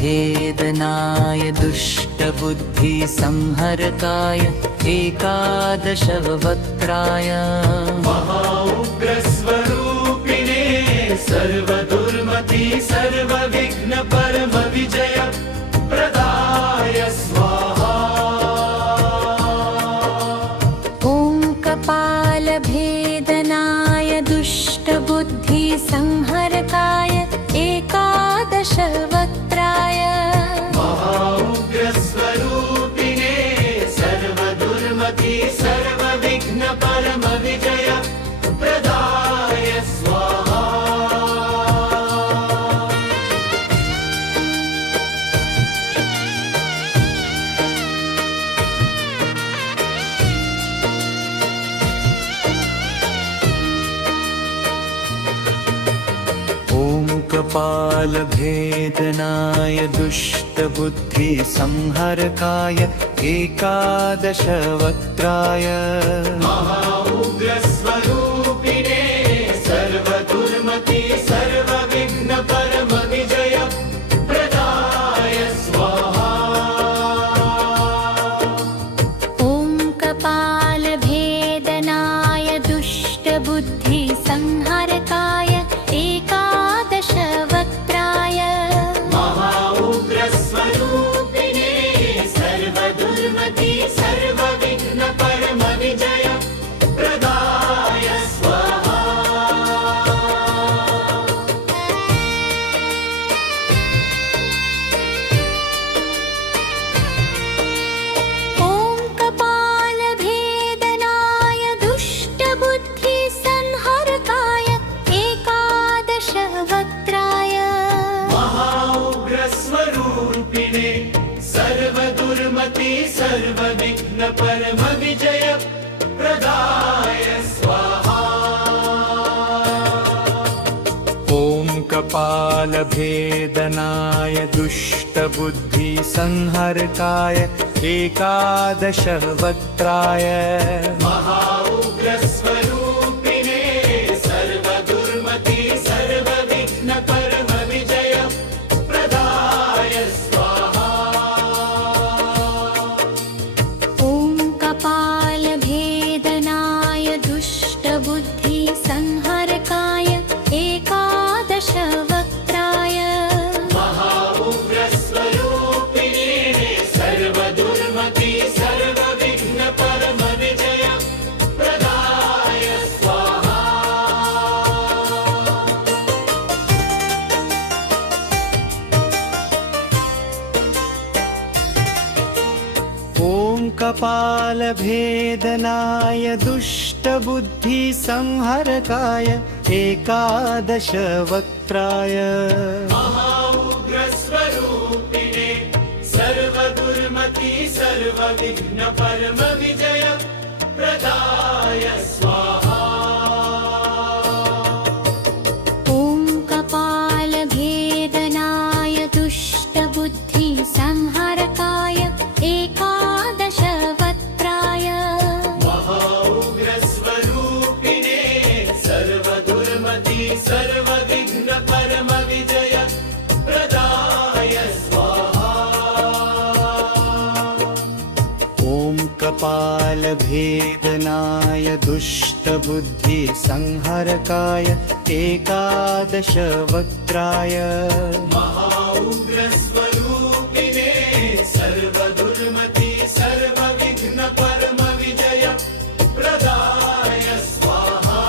कपालभेदनाय दुष्टबुद्धिसंहरकाय एकादशवक्त्राय महाउग्रस्वरूपिणे सर्वदुर्मति सर्वविघ्नपरमविजय प्रदाय स्वाहा। ॐ कपालभेदनाय दुष्टबुद्धिसंहरकाय एकादशवक्त्राय महाउग्रस्वरूपिणे सर्वदुर्मति सर्वविघ्नपरमविजय प्रदाय स्वाहा। कपालभेदनाय दुष्टबुद्धिसंहरकाय एकादशवक्त्राय महाउग्रस्वरूपिणे सर्वदुर्मति सर्वविघ्नपरमविजय प्रदाय स्वाहा। ॐ कपालभेदनाय दुष्टबुद्धिसंहरकाय एकादशवक्त्राय महाउग्रस्वरूपिणे सर्वदुर्मति सर्वविघ्नपरमविजय प्रदाय स्वाहा। ॐ कपालभेदनाय दुष्टबुद्धिसंहरकाय एकादशवक्त्राय महाउग्रस्वरूपिणे सर्वदुर्मति सर्वविघ्नपरमविजय प्रदाय स्वाहा। ॐ कपालभेदनाय दुष्टबुद्धिसंहरकाय एकादशवक्त्राय महाउग्रस्वरूपिणे सर्वदुर्मति सर्वविघ्नपरमविजय प्रदाय स्वाहा। ॐ कपालभेदनाय दुष्टबुद्धिसंहरकाय एकादशवक्त्राय महाउग्रस्वरूपिणे सर्वदुर्मति सर्वविघ्नपरमविजय प्रदाय स्वाहा। ॐ कपालभेदनाय दुष्टबुद्धिसंहरकाय एकादशवक्त्राय महाउग्रस्वरूपिणे सर्वदुर्मति सर्वविघ्नपरमविजय प्रदाय स्वाहा। ॐ कपालभेदनाय दुष्टबुद्धिसंहरकाय एकादशवक्त्राय महाउग्रस्वरूपिणे सर्वदुर्मति सर्वविघ्नपरमविजय प्रदाय स्वाहा। ॐ कपालभेदनाय दुष्टबुद्धिसंहरकाय एकादशवक्त्राय महाउग्रस्वरूपिणे सर्वदुर्मति सर्वविघ्नपरमविजय प्रदाय स्वाहा।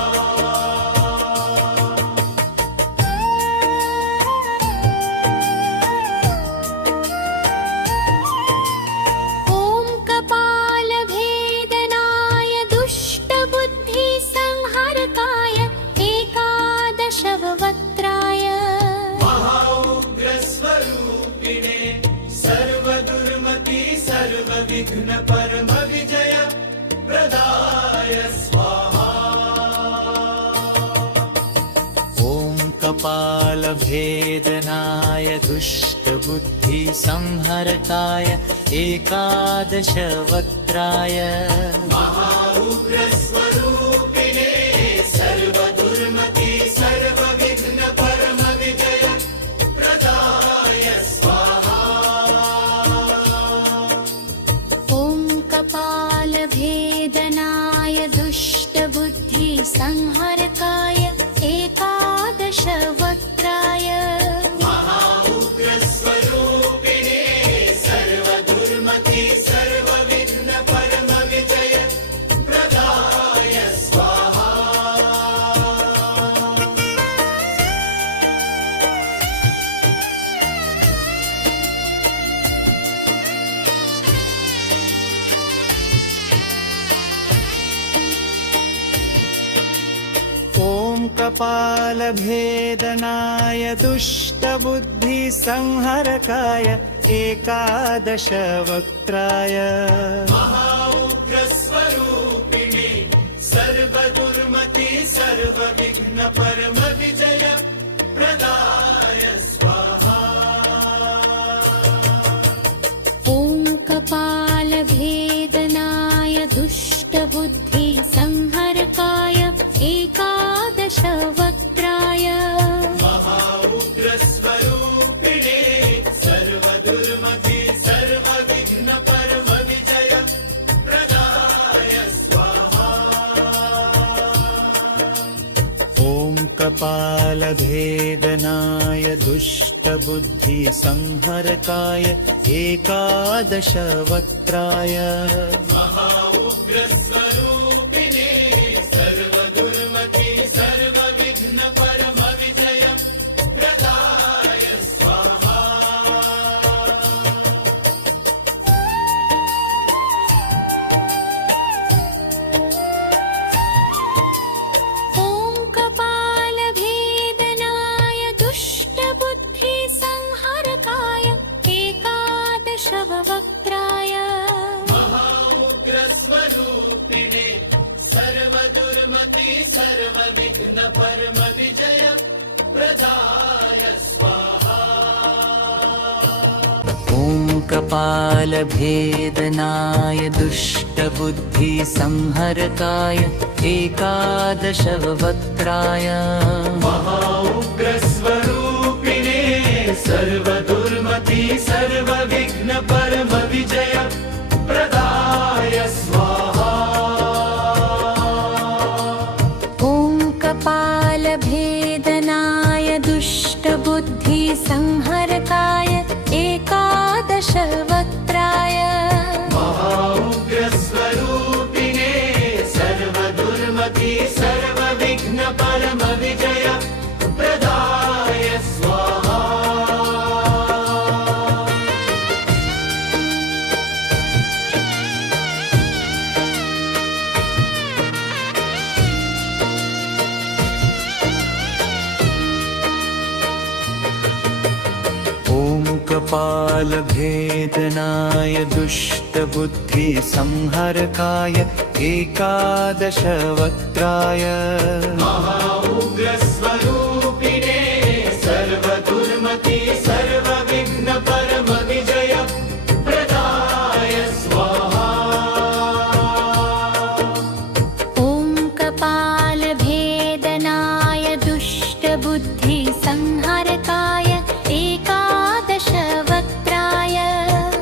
ॐ कपालभेदनाय दुष्टबुद्धिसंहरकाय एकादशवक्त्राय महाउग्रस्वरूपिणे सर्वदुर्मति सर्वविघ्नपरमविजय प्रदाय स्वाहा। ॐ कपालभेदनाय दुष्टबुद्धिसंहरकाय एकादशवक्त्राय महाउग्रस्वरूपिणे सर्वदुर्मति सर्वविघ्नपरमविजय प्रदाय ऊङ्कपालभेदनाय दुष्टबुद्धिसंहरकाय एकादशवक्त्राय महाउग्रस्वरूपिणे सर्वदुर्मति सर्वविघ्नपरमविजय प्रदाय स्वाहा ओङ्कपालभेदनाय दुष्टबुद्धिसंहरकाय एकादशवक्त्राय महाउग्रस्वरूपिणे सर्वदुर्मति सर्वविघ्नपरमविजय प्रदाय स्वाहा ओङ्कपालभेदनाय दुष्टबुद्धिसंहरकाय एकादशवक्त्राय महाउग्रस्वरूपिणे सर्वदुर्मति सर्वविघ्नपरमविजय प्रदाय स्वाहा ओङ्कपालभेदनाय दुष्टबुद्धिसंहरकाय एकादशवक्त्राय महाउग्रस्वरूपिणे सर्वदुर्मति सर्वविघ्नपरमविजय प्रदाय स्वाहा ओङ्कपालभेदनाय दुष्टबुद्धिसंहरकाय एकादशवक्त्राय महाउग्रस्वरूपिणे सर्वदुर्मति सर्वविघ्नपरमविजय प्रदाय स्वाहा ओङ्कपालभेदनाय दुष्टबुद्धिसंहरकाय एकादशवक्त्राय महाउग्रस्वरूपिणे सर्वदुर्मति सर्वविघ्नपरमविजय प्रदाय स्वाहा ओङ्कपालभेदनाय दुष्टबुद्धिसंहरकाय एकादशवक्त्राय महाउग्रस्वरूपिणे सर्वदुर्मति सर्वविघ्नपरमविजय प्रदाय स्वाहा ओङ्कपालभेदनाय दुष्टबुद्धिसंहरकाय एकादशवक्त्राय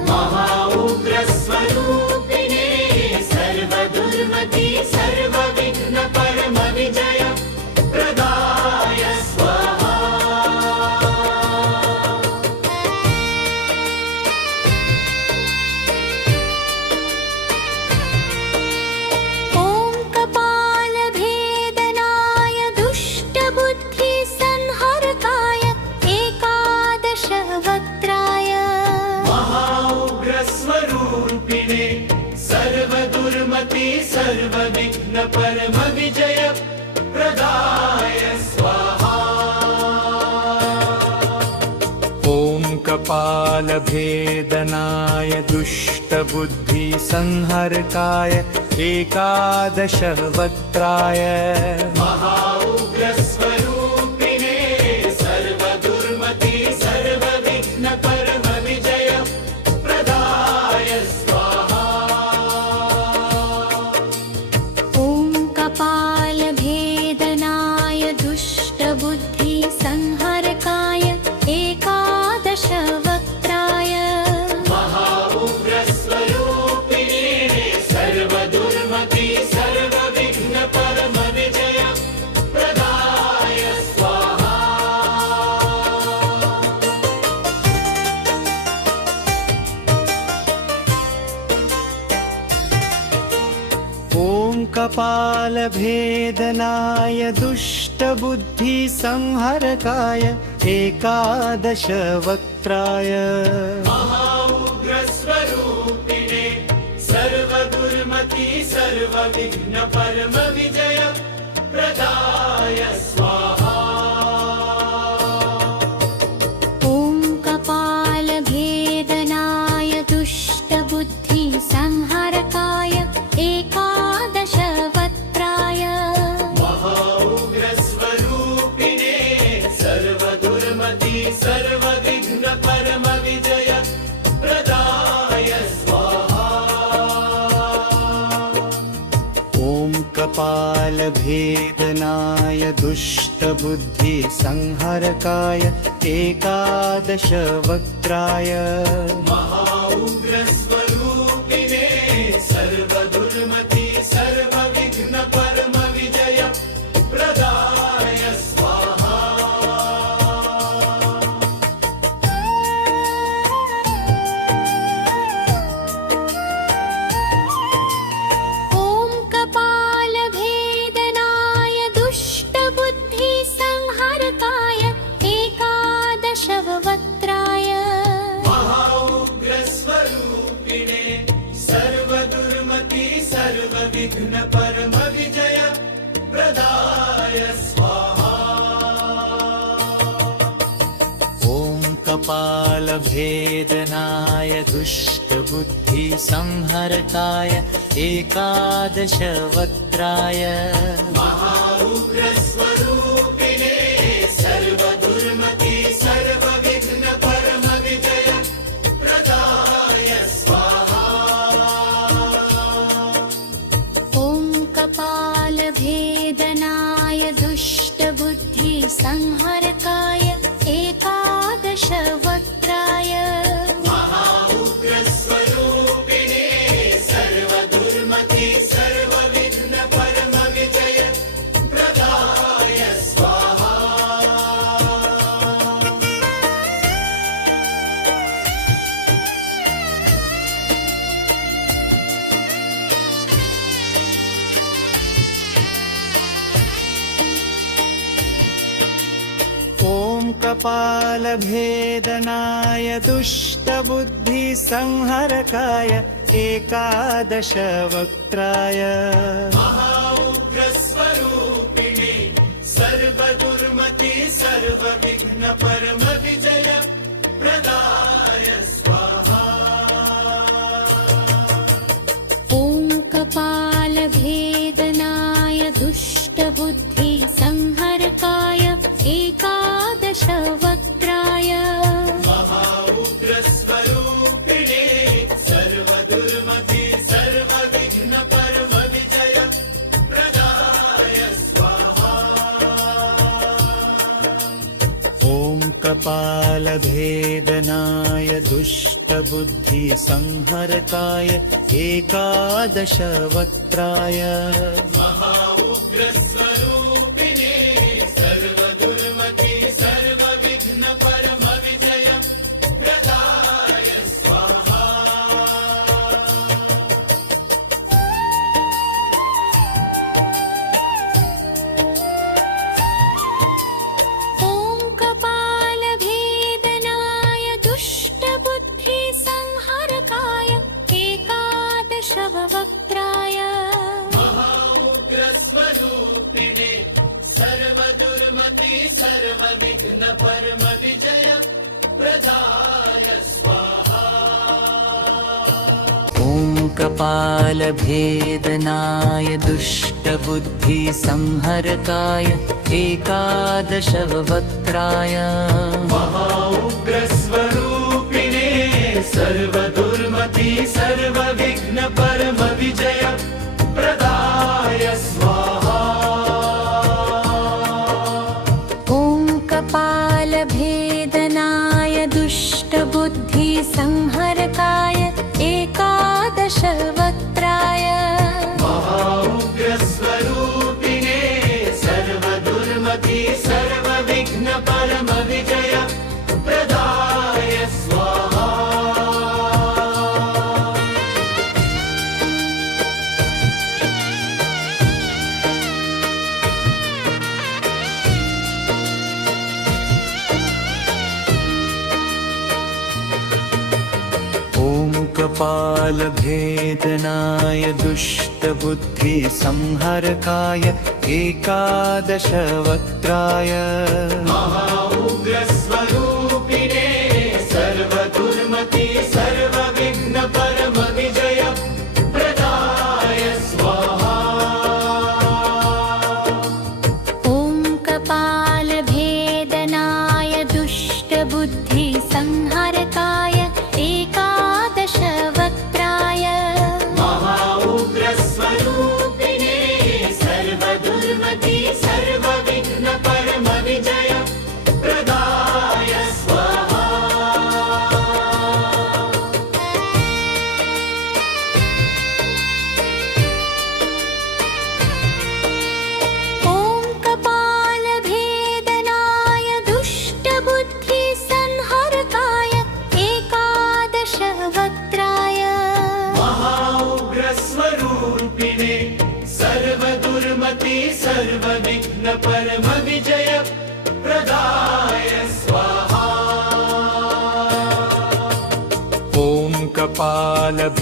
महाउग्रस्वरूपिणे सर्वदुर्मति सर्वविघ्नपरमविजय प्रदाय स्वाहा ओङ्कपालभेदनाय दुष्टबुद्धिसंहरकाय एकादशवक्त्राय महाउग्रस्वरूपिणे सर्वदुर्मति सर्वविघ्नपरमविजय प्रदाय स्वाहा ओङ्कपालभेदनाय दुष्टबुद्धिसंहरकाय एकादशवक्त्राय महाउग्रस्वरूपिणे सर्वदुर्मति सर्वविघ्नपरमविजय प्रदाय स्वाहा ओङ्कपालभेदनाय दुष्टबुद्धिसंहरकाय एकादशवक्त्राय महाउग्रस्वरूपिणे सर्वदुर्मति सर्वविघ्नपरमविजय प्रदाय स्वाहा ओङ्कपालभेदनाय दुष्टबुद्धिसंहरकाय एकादशवक्त्राय महाउग्रस्वरूपिणे सर्वदुर्मति सर्वविघ्नपरमविजय प्रदाय स्वाहा भेदनाय दुष्टबुद्धिसंहरकाय एकादशवक्त्राय महाउग्रस्वरूपिणे सर्वदुर्मति सर्वविघ्न परम विजय प्रदाय स्वाहा। ॐ कपालभेदनाय दुष्टबुद्धिसंहरकाय एकादशवक्त्राय महाउग्रस्वरूपिणे सर्वदुर्मति सर्वविघ्न परम विजय प्रदाय स्वाहा। ॐ कपालभेदनाय दुष्टबुद्धिसंहरकाय एकादशवक्त्राय महाउग्रस्वरूपिणे सर्वदुर्मति सर्वविघ्न परम विजय प्रदाय स्वाहा। ॐ कपालभेदनाय दुष्टबुद्धिसंहरकाय एकादशवक्त्राय महाउग्रस्वरूपिणे सर्वदुर्मति सर्वविघ्न परम विजय प्रदाय स्वाहा। ॐ कपालभेदनाय दुष्टबुद्धिसंहरकाय एकादशवक्त्राय महाउग्रस्वरूपिणे सर्वदुर्मति सर्वविघ्न परम विजय प्रदाय स्वाहा। ॐ कपालभेदनाय दुष्टबुद्धिसंहरकाय एकादशवक्त्राय महाउग्रस्वरूपिणे सर्वदुर्मति सर्वविघ्न परम विजय प्रदाय स्वाहा। ॐ कपालभेदनाय दुष्टबुद्धिसंहरकाय एकादशवक्त्राय महाउग्रस्वरूपिणे सर्वदुर्मति सर्वविघ्न परम विजय प्रदाय स्वाहा। ॐ कपालभेदनाय दुष्टबुद्धिसंहरकाय एकादशवक्त्राय महाउग्रस्वरूपिणे सर्वदुर्मति सर्वविघ्न परम विजय प्रदाय स्वाहा। ॐ कपालभेदनाय दुष्टबुद्धिसंहरकाय एकादशवक्त्राय महाउग्रस्वरूपिणे सर्वदुर्मति सर्वविघ्न परम विजय प्रदाय स्वाहा। ॐ कपालभेदनाय दुष्टबुद्धिसंहरकाय एकादशवक्त्राय महाउग्रस्वरूपिणे सर्वदुर्मति सर्वविघ्न परम विजय प्रदाय स्वाहा। ॐ कपालभेदनाय दुष्टबुद्धिसंहरकाय एकादशवक्त्राय महाउग्रस्वरूपिणे सर्वदुर्मति सर्वविघ्न परम विजय प्रदाय स्वाहा। ॐ कपालभेदनाय दुष्टबुद्धिसंहरकाय एकादशवक्त्राय महाउग्रस्वरूपिणे सर्वदुर्मति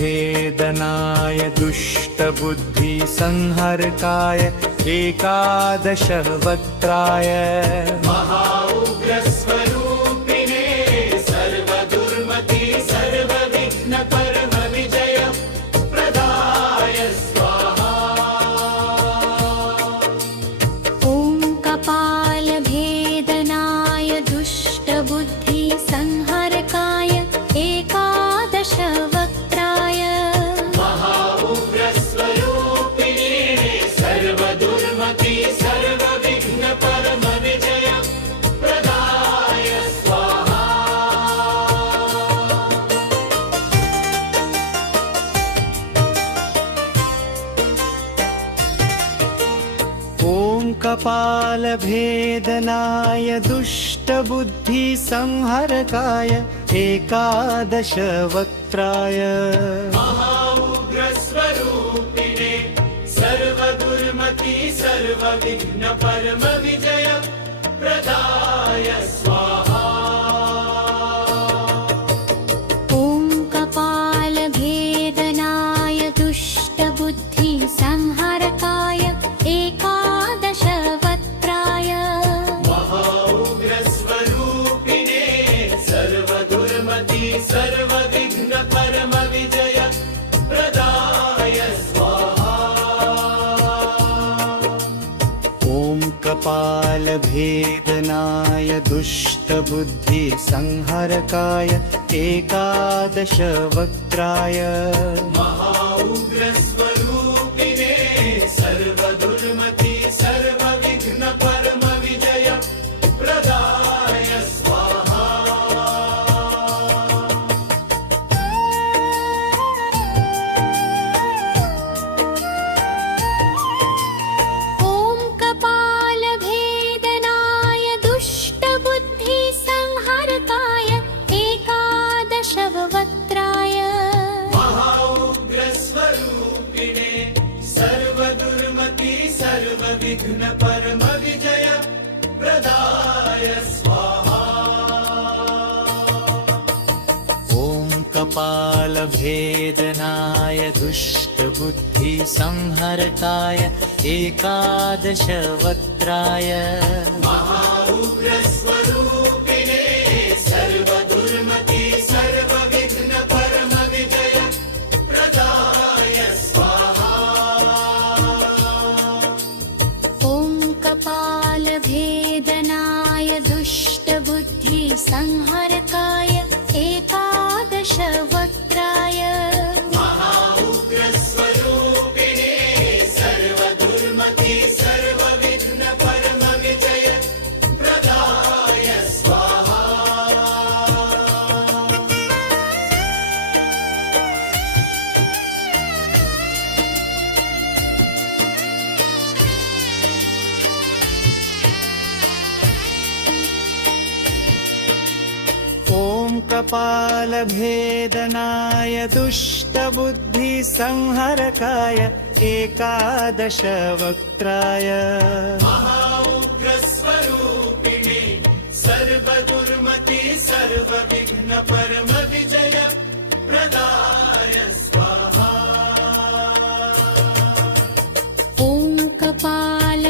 कपालभेदनाय दुष्टबुद्धिसंहरकाय एकादशवक्त्राय महाउग्रस्वरूपिणे सर्वदुर्मति सर्वविघ्नपरमविजय प्रदाय स्वाहा। ॐ कपालभेदनाय दुष्टबुद्धिसंहरकाय एकादशवक्त्राय महाउग्रस्वरूपिणे सर्वदुर्मति सर्वविघ्नपरमविजय प्रदाय स्वाहा। ॐ कपालभेदनाय दुष्टबुद्धिसंहरकाय एकादशवक्त्राय महाउग्रस्वरूपिणे सर्वदुर्मति सर्वविघ्नपरमविजय प्रदाय स्वाहा। ॐ कपालभेदनाय दुष्टबुद्धिसंहरकाय एकादशवक्त्राय महाउग्रस्वरूपिणे सर्वदुर्मति सर्वविघ्नपरमविजय प्रदाय स्वाहा। ॐ कपालभेदनाय दुष्टबुद्धिसंहरकाय एकादशवक्त्राय महाउग्रस्वरूपिणे सर्वदुर्मति सर्वविघ्नपरमविजय प्रदाय स्वाहा। ॐ कपालभेदनाय दुष्टबुद्धिसंहरकाय एकादशवक्त्राय महाउग्रस्वरूपिणे सर्वदुर्मति सर्वविघ्नपरमविजय प्रदाय स्वाहा। ॐ कपालभेदनाय दुष्टबुद्धिसंहरकाय एकादशवक्त्राय महाउग्रस्वरूपिणे सर्वदुर्मति सर्वविघ्नपरमविजय प्रदाय स्वाहा। ॐ कपालभेदनाय दुष्टबुद्धिसंहरकाय एकादशवक्त्राय महाउग्रस्वरूपिणे सर्वदुर्मति सर्वविघ्नपरमविजय प्रदाय स्वाहा। ॐ कपालभेदनाय दुष्टबुद्धिसंहरकाय एकादशवक्त्राय महाउग्रस्वरूपिणे सर्वदुर्मति सर्वविघ्नपरमविजय प्रदाय स्वाहा। ॐ कपालभेदनाय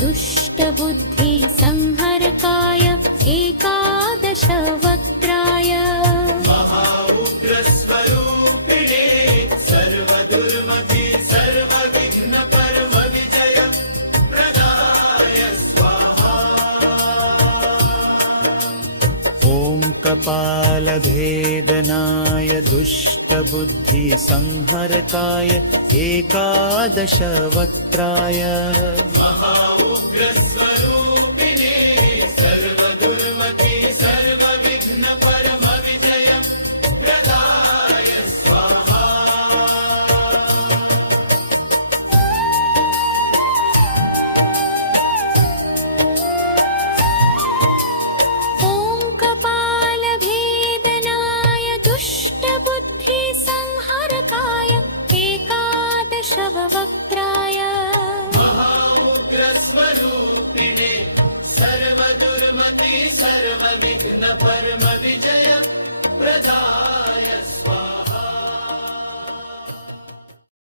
दुष्टबुद्धिसंहरकाय एकादशवक्त्राय महाउग्रस्वरूपिणे सर्वदुर्मति सर्वविघ्नपरमविजय प्रदाय स्वाहा। ॐ कपालभेदनाय दुष्टबुद्धिसंहरकाय एकादशवक्त्राय महाउग्रस्वरूपिणे सर्वदुर्मति सर्वविघ्नपरमविजय प्रदाय स्वाहा। ॐ कपालभेदनाय दुष्टबुद्धिसंहरकाय एकादशवक्त्राय महाउग्रस्वरूपिणे सर्वदुर्मति सर्वविघ्नपरमविजय प्रदाय